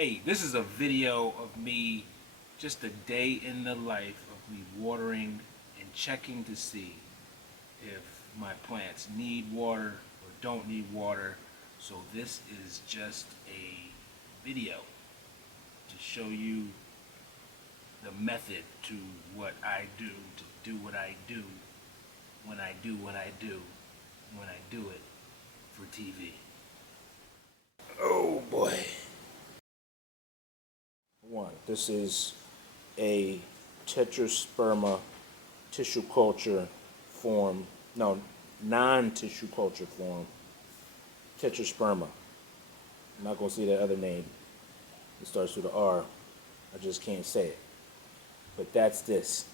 Hey, this is a video of me, just a day in the life of me watering and checking to see if my plants need water or don't need water. So this is just a video to show you the method to what I do what I do, when I do what I do, when I do it for TV. Oh boy. One, this is a tetrasperma tissue culture form, no, non-tissue culture form, tetrasperma. I'm not going to say that other name. It starts with an R. I just can't say it. But that's this.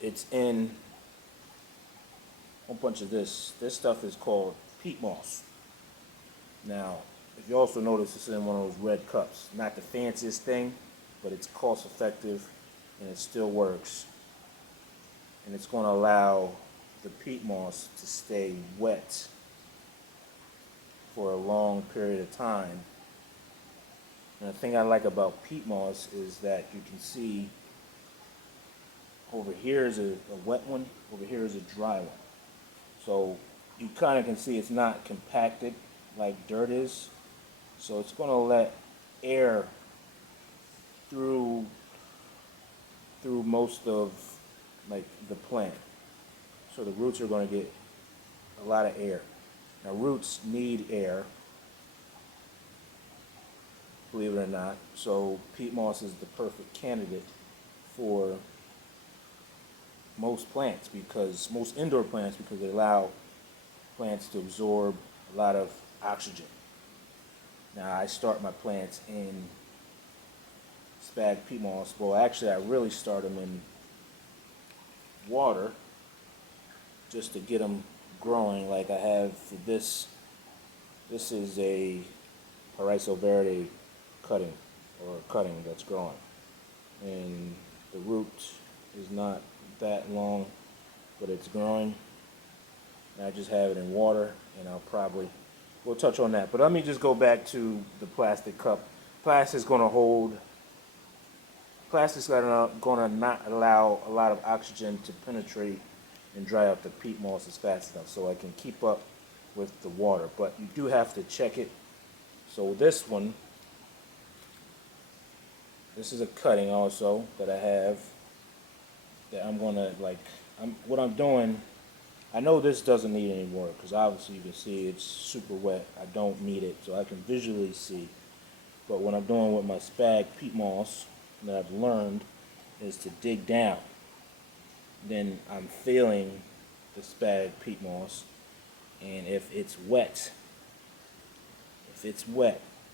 It's in a whole bunch of this. This stuff is called peat moss. Now, if you also notice, it's in one of those red cups. Not the fanciest thing, but it's cost effective and it still works. And it's going to allow the peat moss to stay wet for a long period of time. And the thing I like about peat moss is that you can see over here is a wet one, over here is a dry one. So you kind of can see it's not compacted like dirt is. So it's going to let air through most of like the plant. So the roots are going to get a lot of air. Now roots need air, believe it or not. So peat moss is the perfect candidate for most plants, because most indoor plants, because they allow plants to absorb a lot of oxygen. Now I start my plants in spag peat moss. Well, actually I really start them in water just to get them growing. Like I have for this. This is a Paraiso Verde cutting that's growing, and the root is not that long, but it's growing. And I just have it in water, and we'll touch on that. But let me just go back to the plastic cup. Plastic's going to not allow a lot of oxygen to penetrate and dry out the peat moss as fast enough, so I can keep up with the water. But you do have to check it. So this one, this is a cutting also that I have that I'm gonna what I'm doing. I know this doesn't need any water because obviously you can see it's super wet. I don't need it, so I can visually see. But what I'm doing with my spag peat moss that I've learned is to dig down. Then I'm feeling the spag peat moss, and if it's wet,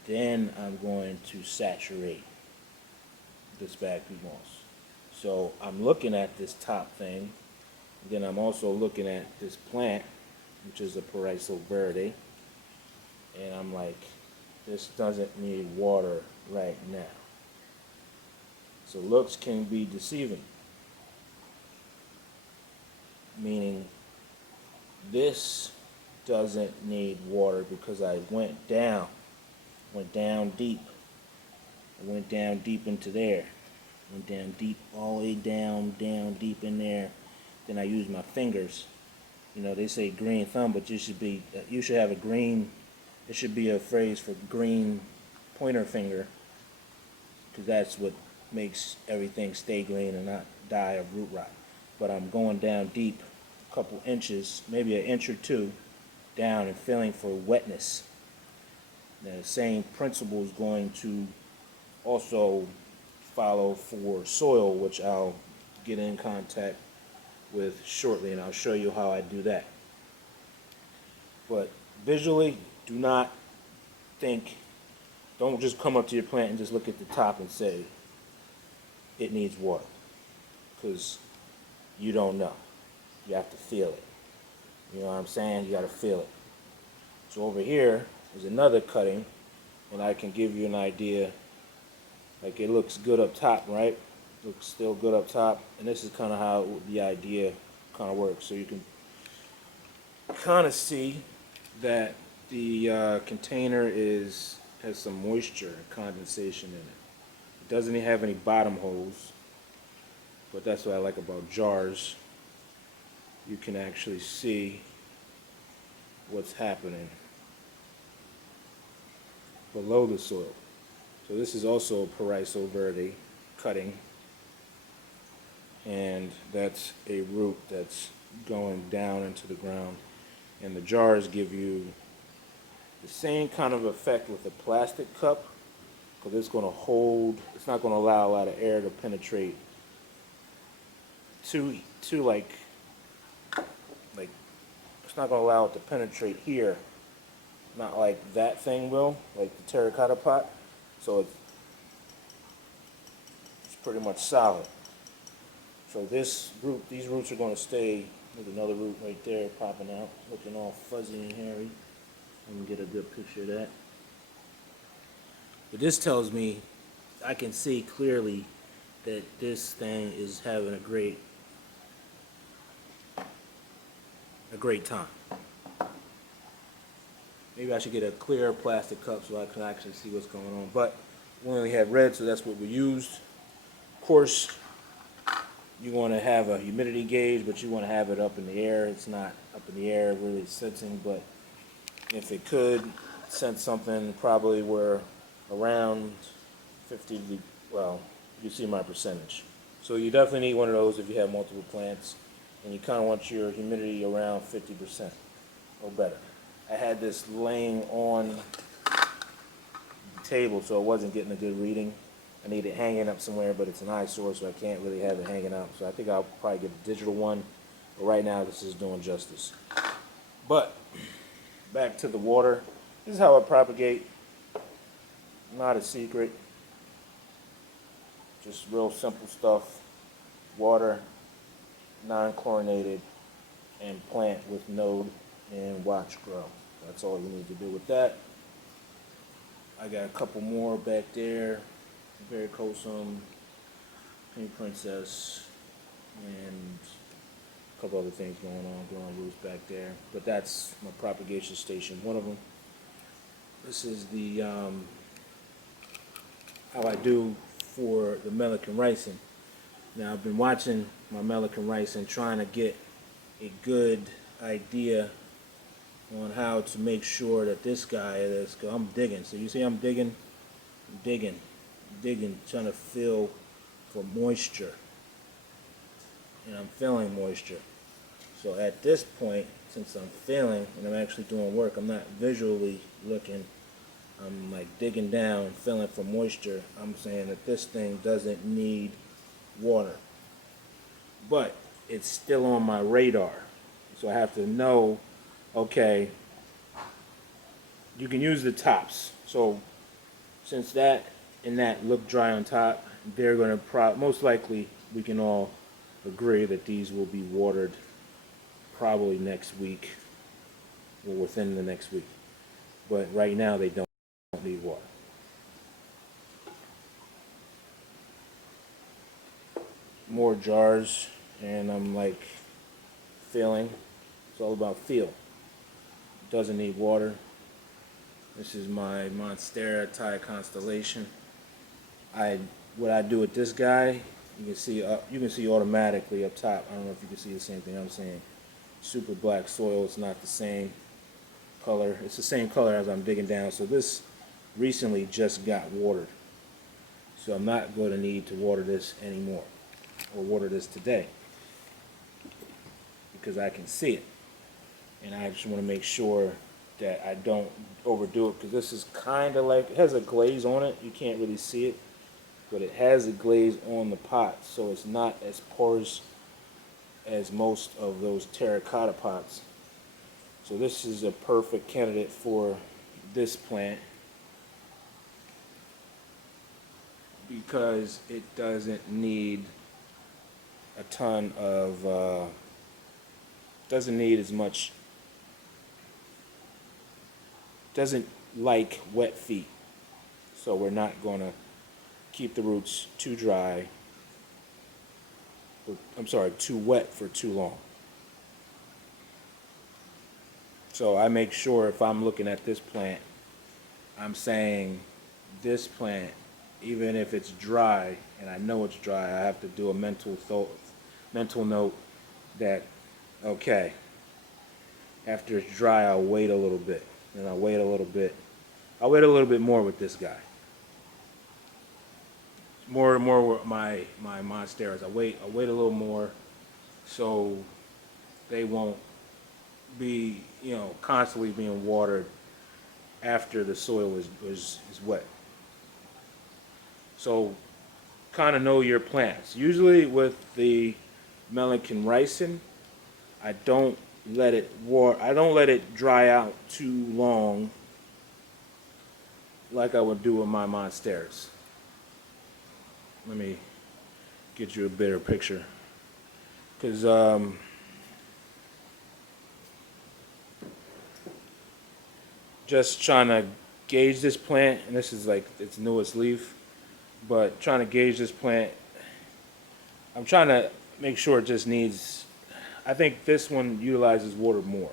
then I'm going to saturate the spag peat moss. So I'm looking at this top thing, then I'm also looking at this plant, which is a Paraiso Verde, and I'm like, this doesn't need water right now. So looks can be deceiving, meaning this doesn't need water because I went down deep. I went down deep into there. Went down deep, all the way down deep in there. Then I used my fingers. You know, they say green thumb, but you should have a green, it should be a phrase for green pointer finger, because that's what makes everything stay green and not die of root rot. But I'm going down deep, a couple inches, maybe an inch or two down, and feeling for wetness. Now, the same principle is going to also follow for soil, which I'll get in contact with shortly, and I'll show you how I do that. But visually, don't just come up to your plant and just look at the top and say it needs water, because you don't know. You have to feel it. You know what I'm saying? You got to feel it. So over here is another cutting, and I can give you an idea. Like, it looks good up top, right? Looks still good up top, and this is kind of how the idea kind of works. So you can kind of see that the container is has some moisture and condensation in it. It doesn't have any bottom holes, but that's what I like about jars. You can actually see what's happening below the soil. So this is also a Paraiso verde cutting, and that's a root that's going down into the ground. And the jars give you the same kind of effect with a plastic cup, because it's going to hold, it's not going to allow a lot of air to penetrate to like it's not going to allow it to penetrate here, not like that thing will, like the terracotta pot. So it's pretty much solid. So this root, these roots are going to stay. There's another root right there popping out, looking all fuzzy and hairy. Let me get a good picture of that. But this tells me, I can see clearly that this thing is having a great time. Maybe I should get a clear plastic cup so I can actually see what's going on. But we only had red, so that's what we used. Of course, you want to have a humidity gauge, but you want to have it up in the air. It's not up in the air really sensing, but if it could sense something, probably we're around 50, well, you see my percentage. So you definitely need one of those if you have multiple plants, and you kind of want your humidity around 50% or better. I had this laying on the table, so it wasn't getting a good reading. I need it hanging up somewhere, but it's an eyesore, so I can't really have it hanging up. So I think I'll probably get a digital one, but right now this is doing justice. But back to the water. This is how I propagate. Not a secret. Just real simple stuff. Water, non-chlorinated, and plant with node and watch grow. That's all you need to do with that. I got a couple more back there. Very Wholesome, Pink Princess, and a couple other things going on, growing roots back there. But that's my propagation station, one of them. This is the how I do for the Melican Ricin. Now I've been watching my Melican Ricin, trying to get a good idea on how to make sure that this guy is, cause I'm digging. So you see I'm digging, trying to feel for moisture, and I'm feeling moisture. So at this point, since I'm feeling and I'm actually doing work, I'm not visually looking, I'm like digging down, feeling for moisture. I'm saying that this thing doesn't need water, but it's still on my radar. So I have to know, okay, you can use the tops. So since that and that look dry on top, they're going to most likely, we can all agree that these will be watered probably next week or within the next week. But right now they don't need water. More jars, and I'm like feeling. It's all about feel. Doesn't need water. This is my Monstera Thai Constellation. What I do with this guy, you can see automatically up top. I don't know if you can see the same thing I'm saying. Super black soil. It's not the same color. It's the same color as I'm digging down. So this recently just got watered. So I'm not going to need to water this anymore, or water this today, because I can see it. And I just want to make sure that I don't overdo it, because this is kind of like, it has a glaze on it. You can't really see it, but it has a glaze on the pot, so it's not as porous as most of those terracotta pots. So this is a perfect candidate for this plant, because it doesn't need a ton of, doesn't need as much, doesn't like wet feet. So we're not going to keep the roots too dry, I'm sorry, too wet for too long. So I make sure if I'm looking at this plant I'm saying this plant, even if it's dry, and I know it's dry, I have to do a mental note that, okay, after it's dry, I'll wait a little bit, and I'll wait a little bit. I'll wait a little bit more with this guy. More and more with my monsteras. I wait a little more, so they won't be, constantly being watered after the soil is wet. So kind of know your plants. Usually with the Melican ricin, I don't let it dry out too long like I would do with my monsteras. Let me get you a better picture. Because just trying to gauge this plant, and this is like its newest leaf, but trying to gauge this plant, I'm trying to make sure it just needs, I think this one utilizes water more.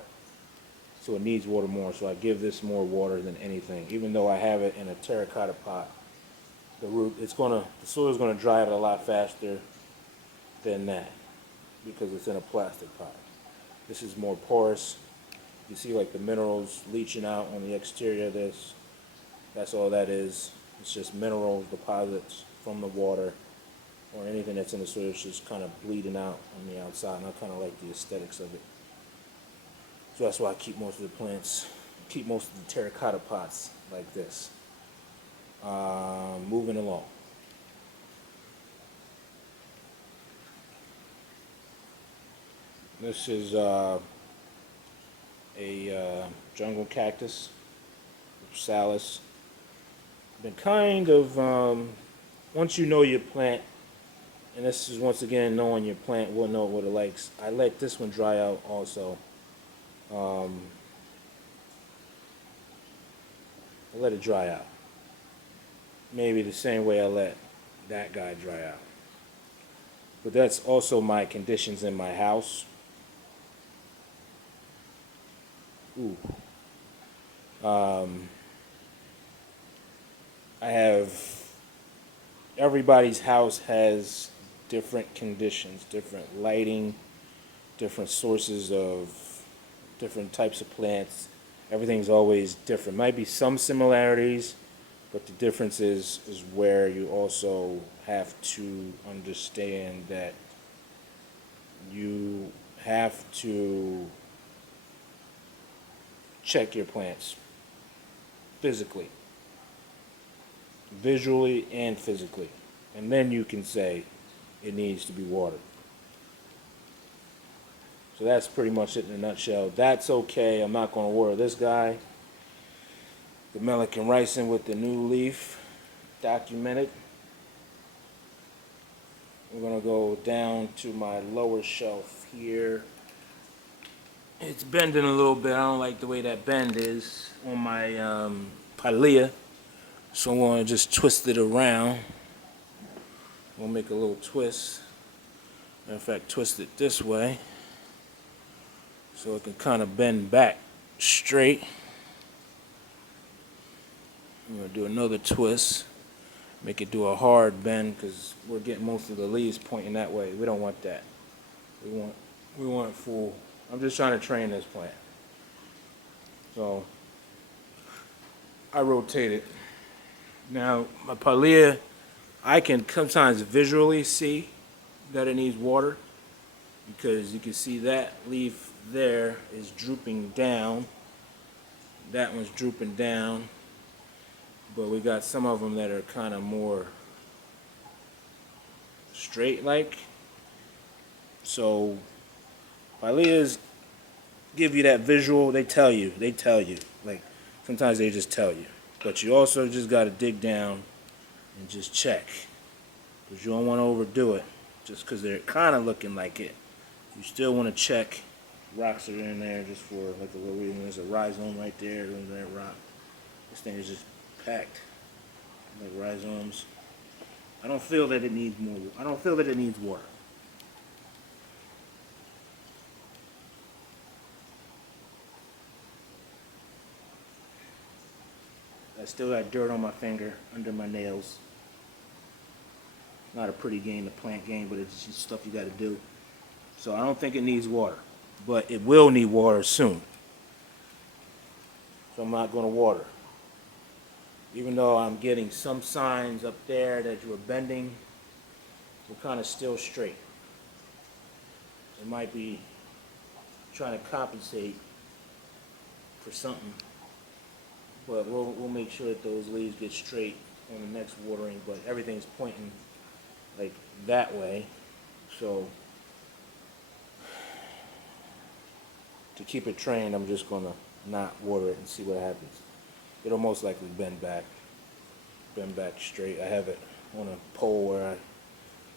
So it needs water more, so I give this more water than anything. Even though I have it in a terracotta pot, the soil's gonna dry out a lot faster than that because it's in a plastic pot. This is more porous. You see like the minerals leaching out on the exterior of this. That's all that is. It's just mineral deposits from the water or anything that's in the soil. It's just kind of bleeding out on the outside, and I kind of like the aesthetics of it. So that's why I keep most of the plants, keep most of the terracotta pots like this. Moving along. This is a jungle cactus, Salis. Been kind of, once you know your plant, and this is once again knowing your plant, will know what it likes. I let this one dry out also. I let it dry out. Maybe the same way I let that guy dry out. But that's also my conditions in my house. Ooh. I have, everybody's house has different conditions, different lighting, different sources of different types of plants. Everything's always different. Might be some similarities, but the difference is where you also have to understand that you have to check your plants physically, visually and physically, and then you can say it needs to be watered. So that's pretty much it in a nutshell. That's okay. I'm not going to water this guy. The Melican ricin with the new leaf, documented. We're going to go down to my lower shelf here. It's bending a little bit. I don't like the way that bend is on my Pilea. So I'm going to just twist it around. We'll make a little twist. Matter of fact, twist it this way so it can kind of bend back straight. I'm going to do another twist. Make it do a hard bend because we're getting most of the leaves pointing that way. We don't want that. We want full. I'm just trying to train this plant. So I rotate it. Now my Pilea, I can sometimes visually see that it needs water because you can see that leaf there is drooping down. That one's drooping down. But we got some of them that are kind of more straight like. So Pileas give you that visual. They tell you. Like sometimes they just tell you. But you also just got to dig down and just check. Because you don't want to overdo it. Just because they're kind of looking like it. You still want to check. Rocks are in there just for like a little reason. There's a rhizome right there. There's that rock. This thing is just packed like rhizomes. I don't feel that it needs more. I don't feel that it needs water. I still got dirt on my finger, under my nails. Not a pretty game, the plant game, but it's just stuff you got to do. So I don't think it needs water, but it will need water soon. So I'm not going to water. Even though I'm getting some signs up there that you are bending, we're kind of still straight. It might be trying to compensate for something, but we'll make sure that those leaves get straight on the next watering. But everything's pointing like that way, so to keep it trained, I'm just gonna not water it and see what happens. It'll most likely bend back straight. I have it on a pole where I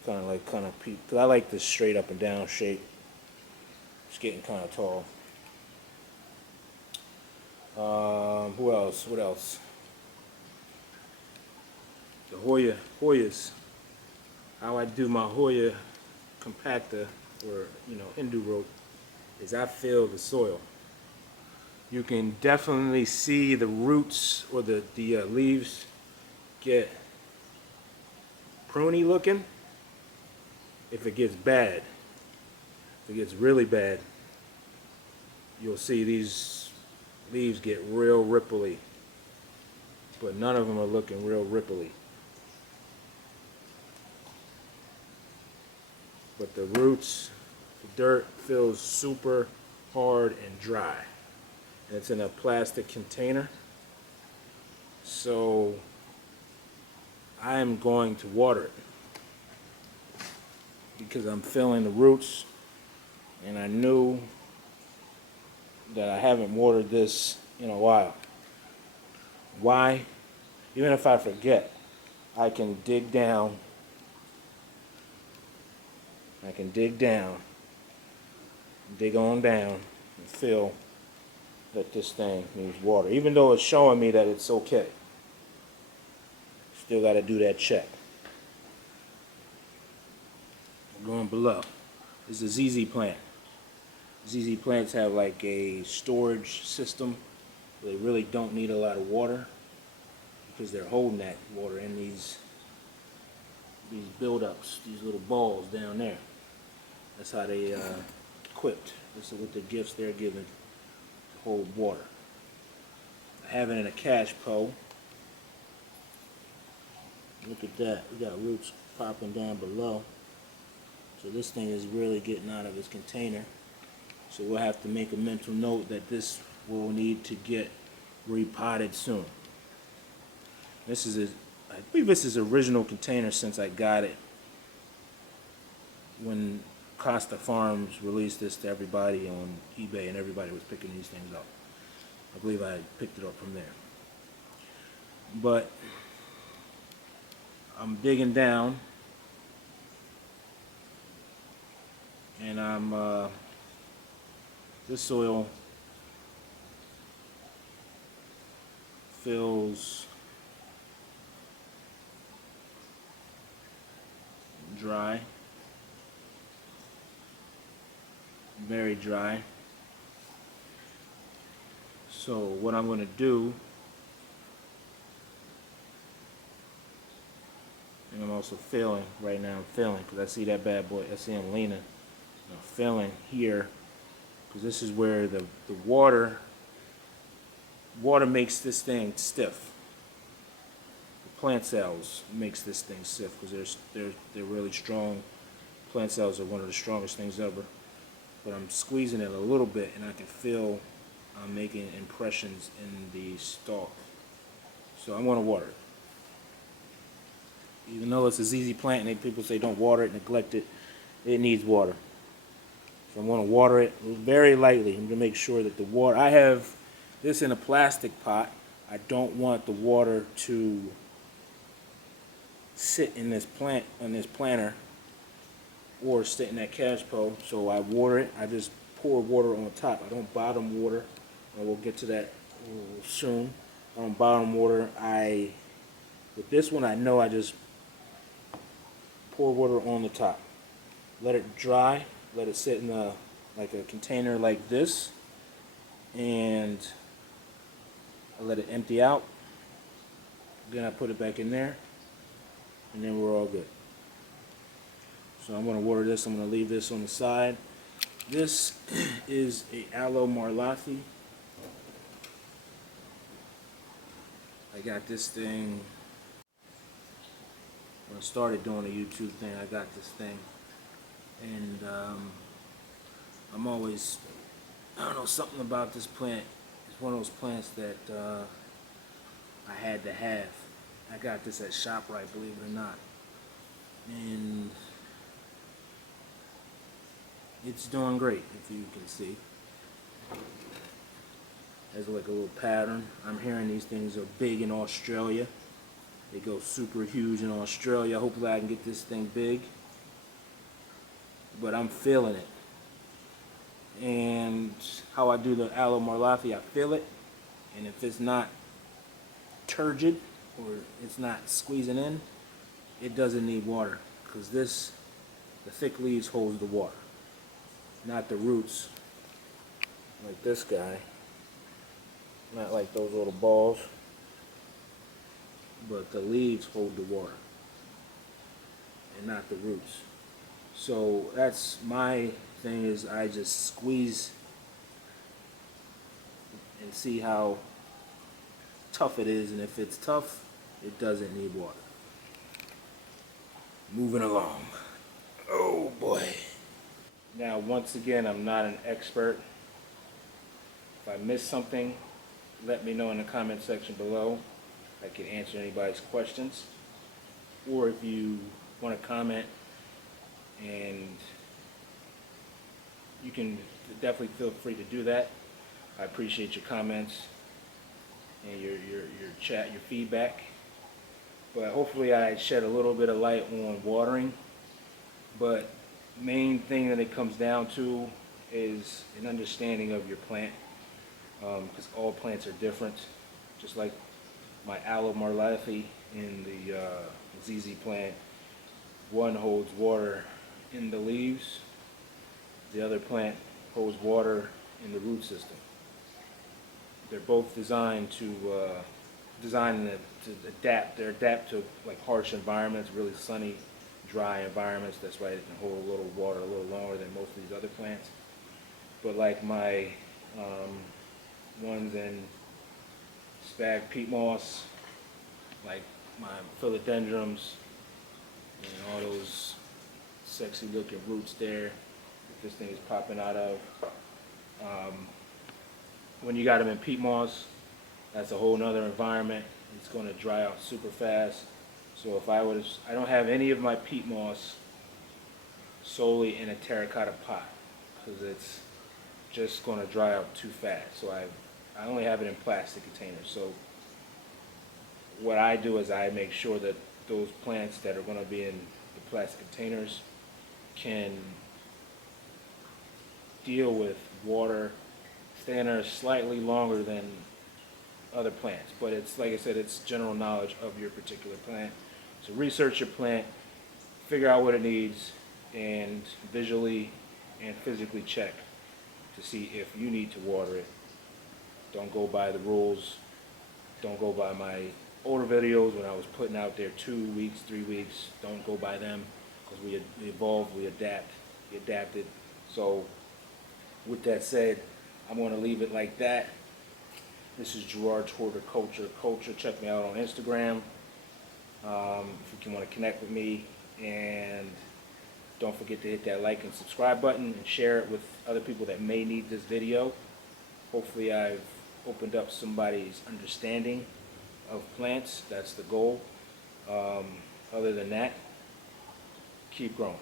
kind of peep, because I like this straight up and down shape. It's getting kind of tall. Who else? What else? The Hoyas. How I do my Hoya compactor, or Hindu rope, is I fill the soil. You can definitely see the roots or the leaves get pruny looking if it gets bad. If it gets really bad, you'll see these leaves get real ripply, but none of them are looking real ripply. But the roots, the dirt feels super hard and dry. And it's in a plastic container. So I am going to water it because I'm feeling the roots, and I knew that I haven't watered this in a while. Why? Even if I forget, I can dig down. Dig on down and feel that this thing needs water. Even though it's showing me that it's okay. Still got to do that check. Going below. This is a ZZ plant. ZZ plants have like a storage system. They really don't need a lot of water because they're holding that water in these buildups, these little balls down there. That's how they equipped. This is what the gifts they're given to hold water. I have it in a cash pole. Look at that. We got roots popping down below. So this thing is really getting out of its container. So we'll have to make a mental note that this will need to get repotted soon. This is I believe this is original container since I got it when Costa Farms released this to everybody on eBay, and everybody was picking these things up. I believe I picked it up from there. But I'm digging down, and this soil feels dry, very dry. So what I'm going to do, and I'm also feeling right now, I'm feeling, because I see that bad boy, I see him leaning. I'm feeling here, because this is where the water makes this thing stiff. The plant cells makes this thing stiff because they're really strong. Plant cells are one of the strongest things ever. But I'm squeezing it a little bit, and I can feel I'm making impressions in the stalk. So I'm going to water it. Even though it's a ZZ plant and people say don't water it, neglect it, it needs water. So I'm going to water it very lightly. I'm going to make sure that the water, I have this in a plastic pot. I don't want the water to sit in this plant, on this planter, or sit in that cash pole. So I water it. I just pour water on top. I don't bottom water, and we'll get to that soon. I don't bottom water. With this one, I know I just pour water on the top. Let it dry. Let it sit in like a container like this, and I let it empty out. Then I put it back in there, and then we're all good. So I'm going to water this. I'm going to leave this on the side. This is a aloe marlathi. I got this thing when I started doing the YouTube thing. I got this thing, and I'm always, I don't know, something about this plant. It's one of those plants that I had to have. I got this at ShopRite, believe it or not, and it's doing great, if you can see. Has like a little pattern. I'm hearing these things are big in Australia. They go super huge in Australia. Hopefully I can get this thing big. But I'm feeling it. And how I do the aloe marlathi, I feel it. And if it's not turgid or it's not squeezing in, it doesn't need water. Because this, the thick leaves holds the water. Not the roots, like this guy. Not like those little balls, but the leaves hold the water and not the roots. So that's my thing, is I just squeeze and see how tough it is, and if it's tough, it doesn't need water. Moving along. Oh boy. Now once again, I'm not an expert. If I miss something, let me know in the comment section below. I can answer anybody's questions. Or if you want to comment, and you can definitely feel free to do that. I appreciate your comments and your chat, your feedback. But hopefully I shed a little bit of light on watering. But main thing that it comes down to is an understanding of your plant. Because all plants are different, just like my aloe marlathi in the ZZ plant. One holds water in the leaves, the other plant holds water in the root system. They're both designed to adapt. They adapt to like harsh environments, really sunny, dry environments. That's why they can hold a little water a little longer than most of these other plants. But like my ones in spag peat moss, like my philodendrons, and all those sexy looking roots there that this thing is popping out of. When you got them in peat moss, that's a whole nother environment. It's going to dry out super fast. So if I don't have any of my peat moss solely in a terracotta pot, because it's just going to dry out too fast. So I only have it in plastic containers. So what I do is I make sure that those plants that are going to be in the plastic containers can deal with water, stay in there slightly longer than other plants. But it's, like I said, it's general knowledge of your particular plant. So research your plant, figure out what it needs, and visually and physically check to see if you need to water it. Don't go by the rules. Don't go by my older videos when I was putting out there 2 weeks, 3 weeks. Don't go by them, because we evolved, we adapted. So with that said, I'm going to leave it like that. This is Gerard's Horticulture. Check me out on Instagram if you want to connect with me. And don't forget to hit that like and subscribe button and share it with other people that may need this video. Hopefully I've opened up somebody's understanding of plants. That's the goal. Other than that, keep growing.